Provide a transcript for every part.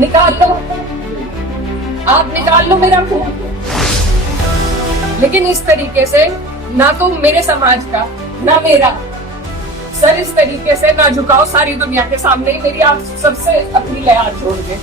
निकाल लो, आप निकाल लो मेरा खून, लेकिन इस तरीके से ना तो मेरे समाज का ना मेरा सर इस तरीके से ना झुकाओ सारी दुनिया के सामने। मेरी आप सबसे अपील है हाथ जोड़ के।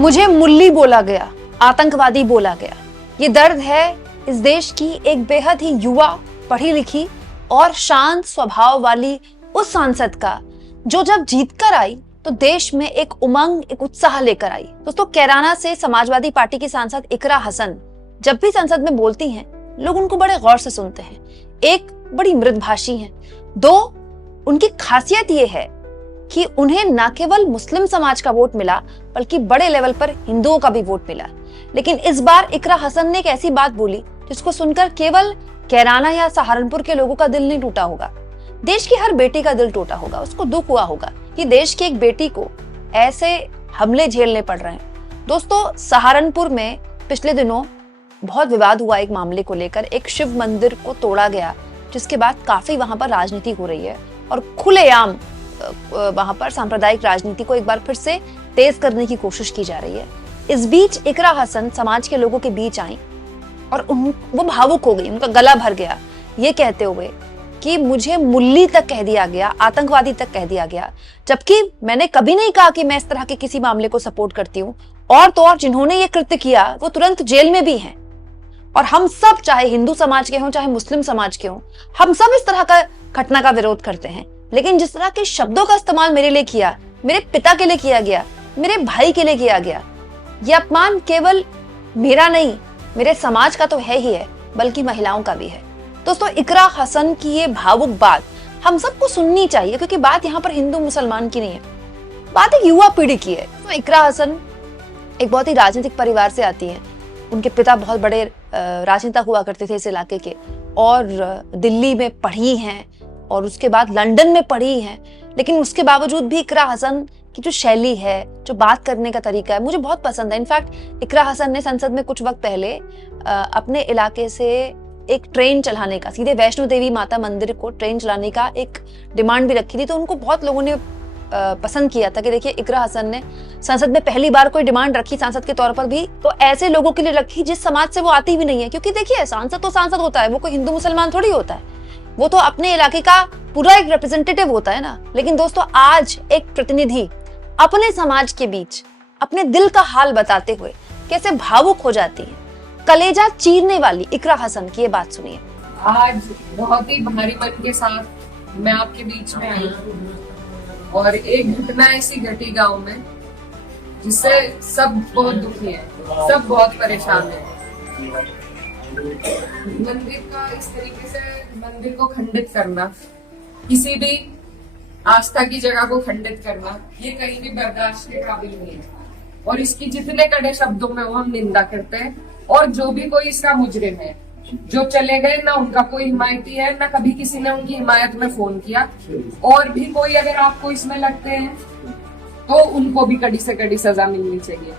मुझे मुल्ली बोला गया, आतंकवादी बोला गया। ये दर्द है इस देश की एक बेहद ही युवा, पढ़ी लिखी और शांत स्वभाव वाली उस सांसद का जो जब जीत कर आई तो देश में एक उमंग, एक उत्साह लेकर आई। दोस्तों, कैराना से समाजवादी पार्टी की सांसद इकरा हसन जब भी संसद में बोलती हैं, लोग उनको बड़े गौर से सुनते हैं। एक, बड़ी मृदभाषी हैं। दो, उनकी खासियत ये है कि उन्हें न केवल मुस्लिम समाज का वोट मिला बल्कि बड़े लेवल पर हिंदुओं का भी वोट मिला। लेकिन इस बार इकरा हसन ने एक ऐसी बात बोली जिसको सुनकर केवल कैराना या सहारनपुर के लोगों का दिल नहीं टूटा होगा, देश की हर बेटी का दिल टूटा होगा। उसको दुख हुआ होगा कि देश की एक बेटी को ऐसे हमले झेलने पड़ रहे हैं। दोस्तों, सहारनपुर में पिछले दिनों बहुत विवाद हुआ एक मामले को लेकर। एक शिव मंदिर को तोड़ा गया, जिसके बाद काफी वहां पर राजनीति हो रही है और खुलेआम वहां पर सांप्रदायिक राजनीति को एक बार फिर से तेज करने की कोशिश की जा रही है। इस बीच इकरा हसन समाज के लोगों के बीच आई और वो भावुक हो गई, उनका गला भर गया ये कहते हुए कि मुझे मुल्ली तक कह दिया गया, आतंकवादी तक कह दिया गया, जबकि मैंने कभी नहीं कहा कि मैं इस तरह के किसी मामले को सपोर्ट करती हूँ। और तो और जिन्होंने ये कृत्य किया वो तुरंत जेल में भी हैं। और हम सब, चाहे हिंदू समाज के हों चाहे मुस्लिम समाज के हों, हम सब इस तरह का घटना का विरोध करते हैं। लेकिन जिस तरह के शब्दों का इस्तेमाल मेरे लिए किया, मेरे पिता के लिए किया गया, मेरे भाई के लिए किया गया, ये अपमान केवल मेरा नहीं, मेरे समाज का तो है ही है, बल्कि महिलाओं का भी है। दोस्तों, इकरा हसन की ये भावुक बात हम सबको सुननी चाहिए, क्योंकि बात यहाँ पर हिंदू मुसलमान की नहीं है, बात एक युवा पीढ़ी की है। तो इकरा हसन एक बहुत ही राजनीतिक परिवार से आती हैं। उनके पिता बहुत बड़े राजनेता हुआ करते थे इस इलाके के, और दिल्ली में पढ़ी हैं और उसके बाद लंदन में पढ़ी हैं। लेकिन उसके बावजूद भी इकरा हसन की जो शैली है, जो बात करने का तरीका है, मुझे बहुत पसंद है। इनफैक्ट इकरा हसन ने संसद में कुछ वक्त पहले अपने इलाके से एक ट्रेन चलाने का, सीधे वैष्णो देवी माता मंदिर को ट्रेन चलाने का एक डिमांड भी रखी थी। तो उनको बहुत लोगों ने पसंद किया था कि देखिए, इकरा हसन ने संसद में पहली बार कोई डिमांड रखी सांसद के तौर पर भी, तो ऐसे लोगों के लिए रखी जिस समाज से वो आती भी नहीं है। क्योंकि देखिए, सांसद तो सांसद होता है, वो कोई हिंदू मुसलमान थोड़ी होता है, वो तो अपने इलाके का पूरा एक रिप्रेजेंटेटिव होता है ना। लेकिन दोस्तों, आज एक प्रतिनिधि अपने समाज के बीच अपने दिल का हाल बताते हुए कैसे भावुक हो जाती है, कलेजा चीरने वाली इकरा हसन की ये बात सुनिए। आज बहुत ही भारी मन के साथ मैं आपके बीच में आई और एक घटना ऐसी घटी गांव में जिससे सब बहुत दुखी है, सब बहुत परेशान है। मंदिर का इस तरीके से मंदिर को खंडित करना, किसी भी आस्था की जगह को खंडित करना, ये कहीं भी बर्दाश्त के काबिल नहीं है। और इसकी जितने कड़े शब्दों में वो हम निंदा करते हैं। और जो भी कोई इसका मुजरिम है, जो चले गए, ना उनका कोई हिमायती है, ना कभी किसी ने उनकी हिमायत में फोन किया। और भी कोई अगर आपको इसमें लगते हैं तो उनको भी कड़ी से कड़ी सजा मिलनी चाहिए।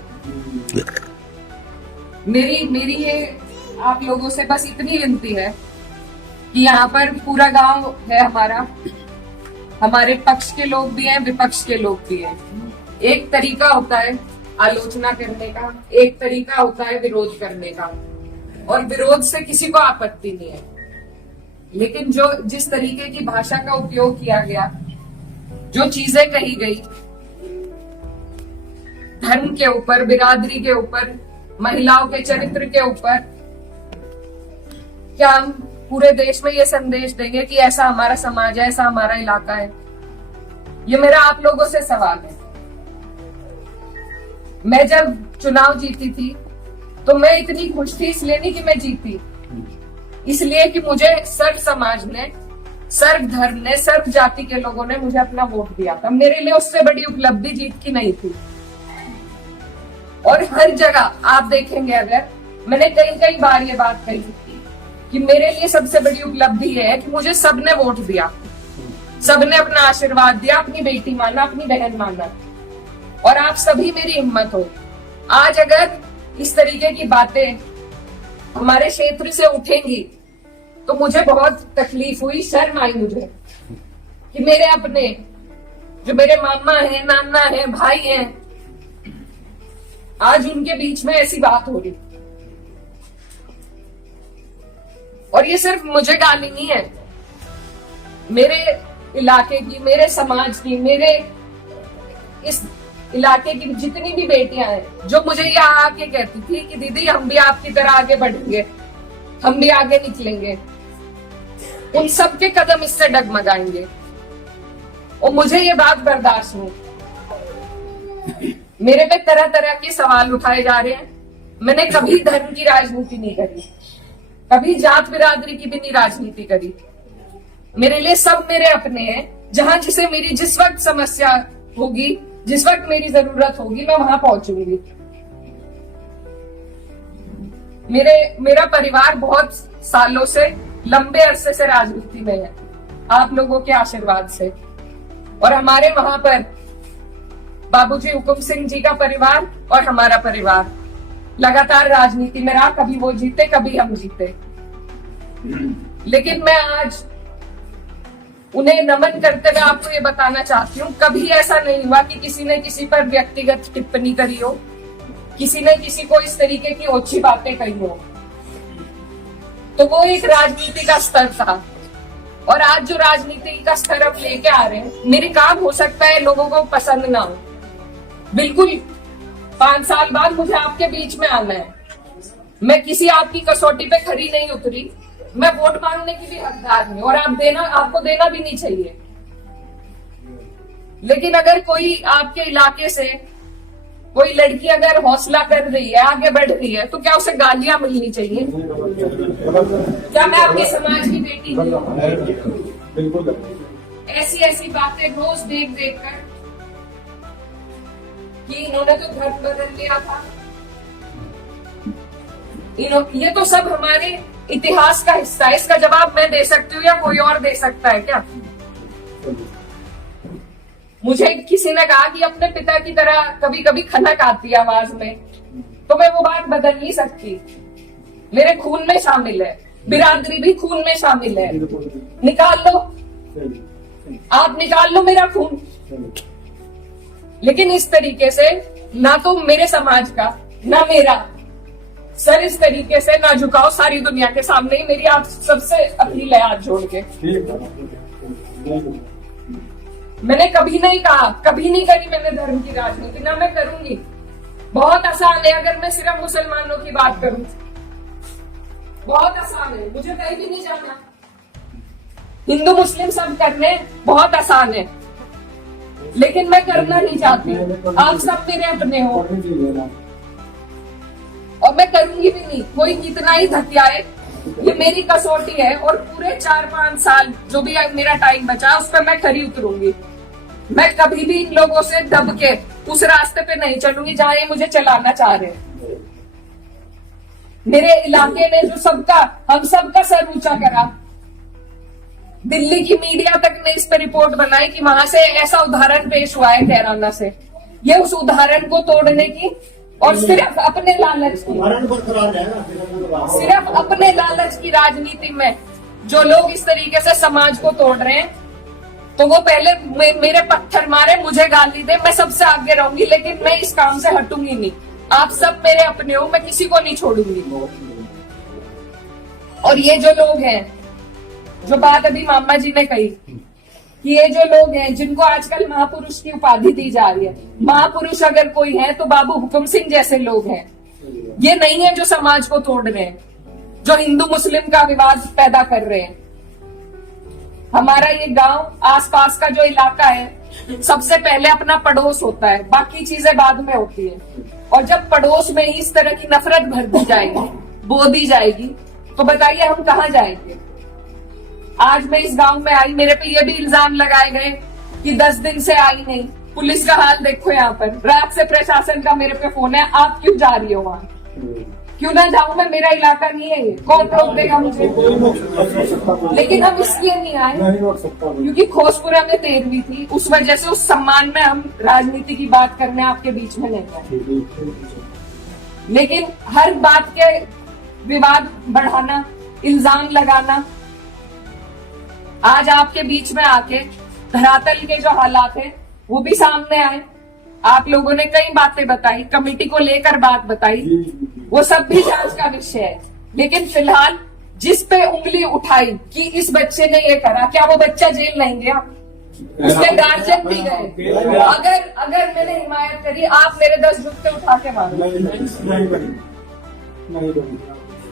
मेरी ये आप लोगों से बस इतनी विनती है कि यहाँ पर पूरा गांव है हमारा, हमारे पक्ष के लोग भी हैं, विपक्ष के लोग भी हैं। एक तरीका होता है आलोचना करने का, एक तरीका होता है विरोध करने का, और विरोध से किसी को आपत्ति नहीं है। लेकिन जो जिस तरीके की भाषा का उपयोग किया गया, जो चीजें कही गई धर्म के ऊपर, बिरादरी के ऊपर, महिलाओं के चरित्र के ऊपर, क्या हम पूरे देश में ये संदेश देंगे कि ऐसा हमारा समाज है, ऐसा हमारा इलाका है? ये मेरा आप लोगों से सवाल है। मैं जब चुनाव जीती थी तो मैं इतनी खुश थी, इसलिए नहीं कि मैं जीती, इसलिए कि मुझे सर्व समाज ने, सर्व धर्म ने, सर्व जाति के लोगों ने मुझे अपना वोट दिया था। मेरे लिए उससे बड़ी उपलब्धि जीत की नहीं थी। और हर जगह आप देखेंगे, अगर मैंने कई बार ये बात कही कि मेरे लिए सबसे बड़ी उपलब्धि है कि मुझे सबने वोट दिया, सबने अपना आशीर्वाद दिया, अपनी बेटी माना, अपनी बहन माना, और आप सभी मेरी हिम्मत हो। आज अगर इस तरीके की बातें हमारे क्षेत्र से उठेंगी तो मुझे बहुत तकलीफ हुई, शर्म आई मुझे कि मेरे अपने जो मेरे मामा है, नाना है, भाई हैं, आज उनके बीच में ऐसी बात हो रही। और ये सिर्फ मुझे गाली नहीं है, मेरे इलाके की, मेरे समाज की, मेरे इस इलाके की जितनी भी बेटियां हैं, जो मुझे यहाँ आके कहती थी कि दीदी हम भी आपकी तरह आगे बढ़ेंगे, हम भी आगे निकलेंगे, उन सबके कदम इससे डगमगाएंगे। और मुझे ये बात बर्दाश्त नहीं। मेरे पे तरह तरह के सवाल उठाए जा रहे हैं। मैंने कभी धर्म की राजनीति नहीं करी, कभी जात बिरादरी की भी नहीं राजनीति करी। मेरे लिए सब मेरे अपने हैं। जहां जिसे मेरी जिस वक्त समस्या होगी, जिस वक्त मेरी जरूरत होगी, मैं वहां पहुंचूंगी। मेरा परिवार बहुत सालों से, लंबे अरसे से राजनीति में है, आप लोगों के आशीर्वाद से। और हमारे वहां पर बाबूजी हुकुम सिंह जी का परिवार और हमारा परिवार लगातार राजनीति में रहा। कभी वो जीते, कभी हम जीते। लेकिन मैं आज उन्हें नमन करते हुए आपको ये बताना चाहती हूँ, कभी ऐसा नहीं हुआ कि किसी ने किसी पर व्यक्तिगत टिप्पणी करी हो, किसी ने किसी को इस तरीके की ओछी बातें कही हो। तो वो एक राजनीति का स्तर था। और आज जो राजनीति का स्तर अब लेके आ रहे हैं, मेरे काम हो सकता है लोगों को पसंद ना हो, बिल्कुल 5 साल बाद मुझे आपके बीच में आना है। मैं किसी आपकी कसौटी पे खरी नहीं उतरी, मैं वोट मांगने की भी हकदार नहीं, और आपको देना भी नहीं चाहिए। लेकिन अगर कोई आपके इलाके से कोई लड़की अगर हौसला कर रही है, आगे बढ़ रही है, तो क्या उसे गालियां मिलनी चाहिए? क्या मैं आपके समाज की बेटी नहीं हूँ? ऐसी ऐसी बातें रोज देख देख कर कि इन्होंने तो घर बदल लिया था, ये तो सब हमारे इतिहास का हिस्सा है। इसका जवाब मैं दे सकती हूँ या कोई और दे सकता है क्या? मुझे किसी ने कहा कि अपने पिता की तरह कभी कभी खनक आती है आवाज में, तो मैं वो बात बदल नहीं सकती। मेरे खून में शामिल है, बिरादरी भी खून में शामिल है। निकाल लो, आप निकाल लो मेरा खून। लेकिन इस तरीके से ना तो मेरे समाज का, ना मेरा सर इस तरीके से ना झुकाओ सारी दुनिया के सामने ही। मेरी आप सबसे अपील है हाथ जोड़ के। मैंने कभी नहीं कहा, कभी नहीं करी मैंने धर्म की राजनीति, ना मैं करूंगी। बहुत आसान है अगर मैं सिर्फ मुसलमानों की बात करूं, बहुत आसान है, मुझे कहीं भी नहीं जाना। हिंदू मुस्लिम सब करने बहुत आसान है, लेकिन मैं करना नहीं चाहती। आप सब मेरे अपने हो और मैं करूंगी भी नहीं। कोई कितना ही धकियाए, ये मेरी कसौटी है। और पूरे 4-5 साल जो भी मेरा टाइम बचा, उस पर मैं खरी उतरूंगी। मैं कभी भी इन लोगों से दब के उस रास्ते पे नहीं चलूंगी जहां ये मुझे चलाना चाह रहे हैं। मेरे इलाके ने जो हम सबका सर ऊंचा करा, दिल्ली की मीडिया तक ने इस पर रिपोर्ट बनाई कि वहां से ऐसा उदाहरण पेश हुआ है कैराना से। ये उस उदाहरण को तोड़ने की और सिर्फ अपने लालच की, सिर्फ अपने लालच की राजनीति में जो लोग इस तरीके से समाज को तोड़ रहे हैं, तो वो पहले मेरे पत्थर मारे, मुझे गाली दे, मैं सबसे आगे रहूंगी, लेकिन मैं इस काम से हटूंगी नहीं। आप सब मेरे अपने हो, मैं किसी को नहीं छोड़ूंगी। और ये जो लोग हैं, जो बात अभी मामा जी ने कही कि ये जो लोग हैं जिनको आजकल महापुरुष की उपाधि दी जा रही है, महापुरुष अगर कोई है तो बाबू हुकुम सिंह जैसे लोग हैं। ये नहीं है जो समाज को तोड़ रहे हैं, जो हिंदू मुस्लिम का विवाद पैदा कर रहे हैं। हमारा ये गांव, आसपास का जो इलाका है, सबसे पहले अपना पड़ोस होता है, बाकी चीजें बाद में होती है। और जब पड़ोस में ही इस तरह की नफरत भर दी जाएगी, बो दी जाएगी, तो बताइए हम कहाँ जाएंगे? आज मैं इस गांव में आई, मेरे पे ये भी इल्जाम लगाए गए कि 10 दिन से आई नहीं। पुलिस का हाल देखो यहाँ पर, रात से प्रशासन का मेरे पे फोन है, आप क्यों जा रही हो वहां? क्यों ना जाऊं मैं? मेरा इलाका नहीं है ये, कौन रोक देगा मुझे? लेकिन हम इसलिए नहीं आए क्योंकि खोसपुरा में 13वीं थी, उस वजह से, उस सम्मान में हम राजनीति की बात करने आपके बीच में नहीं आए। लेकिन हर बात के विवाद बढ़ाना, इल्जाम लगाना, आज आपके बीच में आके धरातल के जो हालात है वो भी सामने आए। आप लोगों ने कई बातें बताई, कमेटी को लेकर बात बताई, वो सब भी जांच का विषय है। लेकिन फिलहाल जिस पे उंगली उठाई कि इस बच्चे ने ये करा, क्या वो बच्चा जेल नहीं गया? उसके गार्जियन भी गए। अगर मैंने हिमायत करी, आप मेरे 10 जुत्ते उठा के मारो।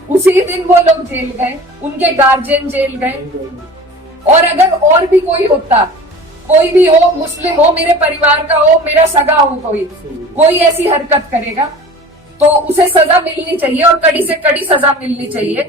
उसी दिन वो लोग जेल गए, उनके गार्जियन जेल गए। और अगर और भी कोई होता, कोई भी हो, मुस्लिम हो, मेरे परिवार का हो, मेरा सगा हो, कोई ऐसी हरकत करेगा तो उसे सजा मिलनी चाहिए और कड़ी से कड़ी सजा मिलनी चाहिए।